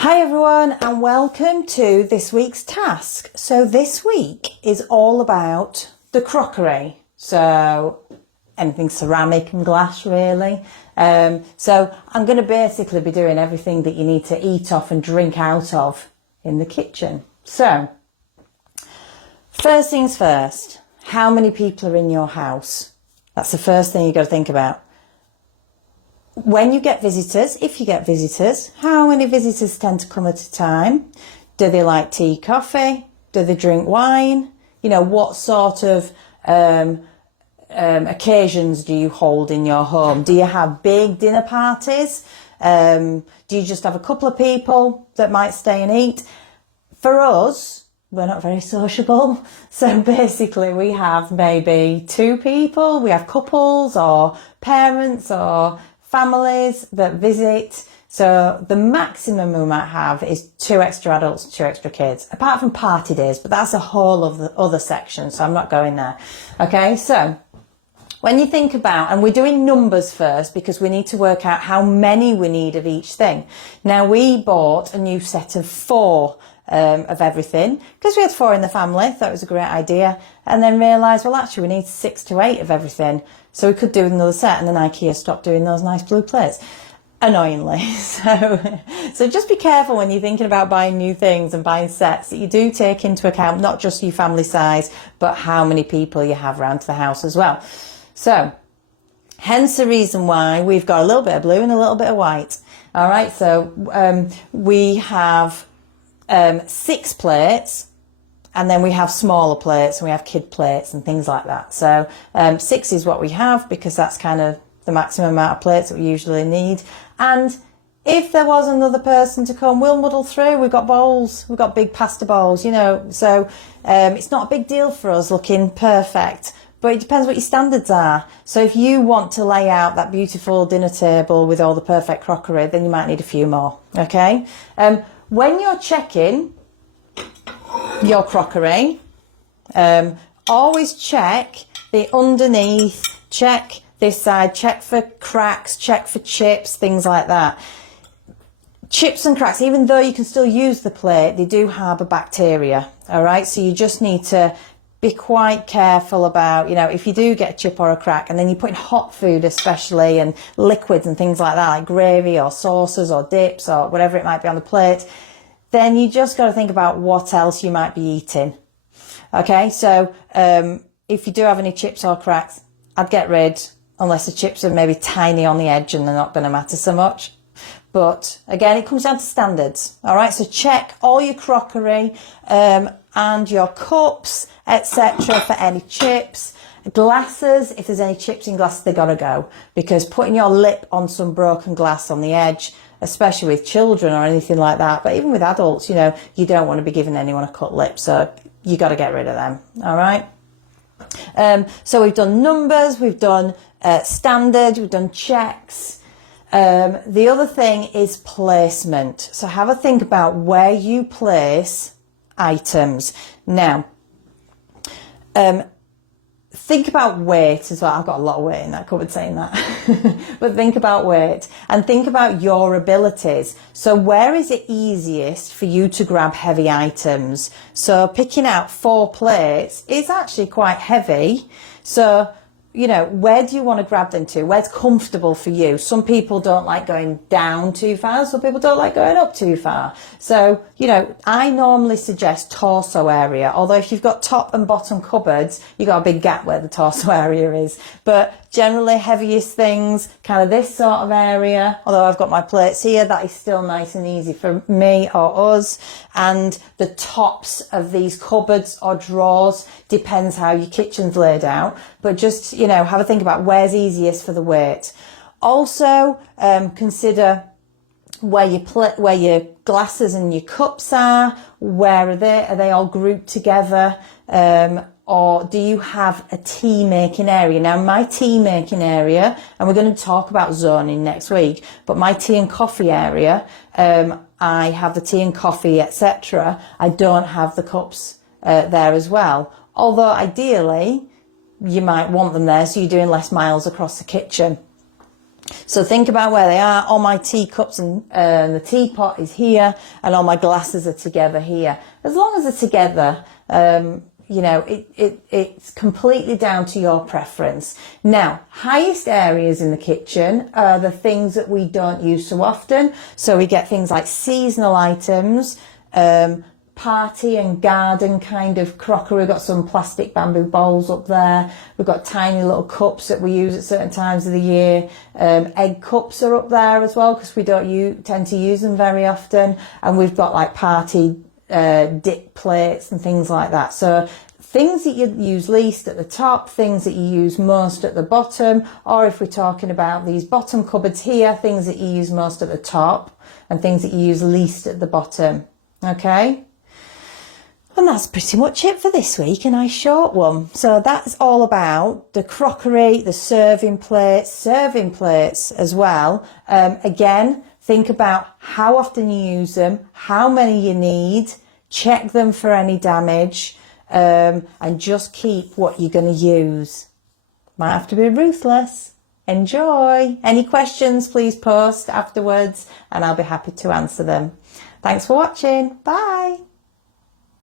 Hi everyone and welcome to this week's task. So this week is all about the crockery. So anything ceramic and glass really. So I'm going to basically be doing everything that you need to eat off and drink out of in the kitchen. So first things first, how many people are in your house? That's the first thing you've got to think about. When you get visitors, if you get visitors, how many visitors tend to come at a time? Do they like tea, coffee? Do they drink wine? You know, what sort of occasions do you hold in your home? Do you have big dinner parties? Do you just have a couple of people that might stay and eat? For us, we're not very sociable. So basically we have maybe two people. We have couples or parents or families that visit. So the maximum we might have is 2 extra adults, 2 extra kids, apart from party days, but that's a whole of the other section, so I'm not going there. Okay, so when you think about, and we're doing numbers first because we need to work out how many we need of each thing. Now we bought a new set of 4 of everything because we had 4 in the family, thought it was a great idea, and then realised, well, actually we need 6 to 8 of everything, so we could do with another set, and then IKEA stopped doing those nice blue plates, annoyingly. So just be careful when you're thinking about buying new things and buying sets that you do take into account not just your family size but how many people you have around to the house as well. So hence the reason why we've got a little bit of blue and a little bit of white. All right, so we have 6 plates, and then we have smaller plates and we have kid plates and things like that. So 6 is what we have because that's kind of the maximum amount of plates that we usually need. And if there was another person to come, we'll muddle through. We've got bowls, we've got big pasta bowls, you know, so it's not a big deal for us looking perfect. But it depends what your standards are. So if you want to lay out that beautiful dinner table with all the perfect crockery, then you might need a few more, okay? When you're checking your crockery, always check the underneath, check this side, check for cracks, check for chips, things like that. Chips and cracks, even though you can still use the plate, they do harbour bacteria, all right? So you just need to be quite careful about, you know, if you do get a chip or a crack and then you put in hot food especially and liquids and things like that, like gravy or sauces or dips or whatever it might be on the plate, then you just got to think about what else you might be eating. Okay, so if you do have any chips or cracks, I'd get rid, unless the chips are maybe tiny on the edge and they're not going to matter so much. But again, it comes down to standards. All right, so check all your crockery and your cups, etc. for any chips. Glasses, if there's any chips in glasses, they got to go, because putting your lip on some broken glass on the edge, especially with children or anything like that, but even with adults, you know, you don't want to be giving anyone a cut lip, so you got to get rid of them. All right. So we've done numbers, we've done standard, we've done checks. The other thing is placement. So have a think about where you place items. Now, think about weight as well. I've got a lot of weight in that cupboard saying that. But think about weight and think about your abilities. So where is it easiest for you to grab heavy items? So picking out 4 plates is actually quite heavy. So, you know, where do you want to grab them to? Where's comfortable for you? Some people don't like going down too far. Some people don't like going up too far. So, you know, I normally suggest torso area. Although if you've got top and bottom cupboards, you've got a big gap where the torso area is. But generally heaviest things, kind of this sort of area. Although I've got my plates here, that is still nice and easy for me or us. And the tops of these cupboards or drawers, depends how your kitchen's laid out. But just, you know, have a think about where's easiest for the weight. Also, consider where your glasses and your cups are. Where are they? Are they all grouped together? Or do you have a tea making area? Now my tea making area, and we're going to talk about zoning next week, but my tea and coffee area, I have the tea and coffee, etc. I don't have the cups there as well. Although ideally, you might want them there so you're doing less miles across the kitchen. So think about where they are. All my teacups and the teapot is here, and all my glasses are together here. As long as they're together, you know, it's completely down to your preference. Now, highest areas in the kitchen are the things that we don't use so often. So we get things like seasonal items, party and garden kind of crockery. We've got some plastic bamboo bowls up there. We've got tiny little cups that we use at certain times of the year. Egg cups are up there as well, because we don't tend to use them very often. And we've got like party dip plates and things like that. So things that you use least at the top, things that you use most at the bottom, or if we're talking about these bottom cupboards here, things that you use most at the top and things that you use least at the bottom. Okay? And that's pretty much it for this week, a nice short one. So that's all about the crockery, the serving plates as well. Again, think about how often you use them, how many you need, check them for any damage, and just keep what you're going to use. Might have to be ruthless. Enjoy. Any questions, please post afterwards and I'll be happy to answer them. Thanks for watching. Bye.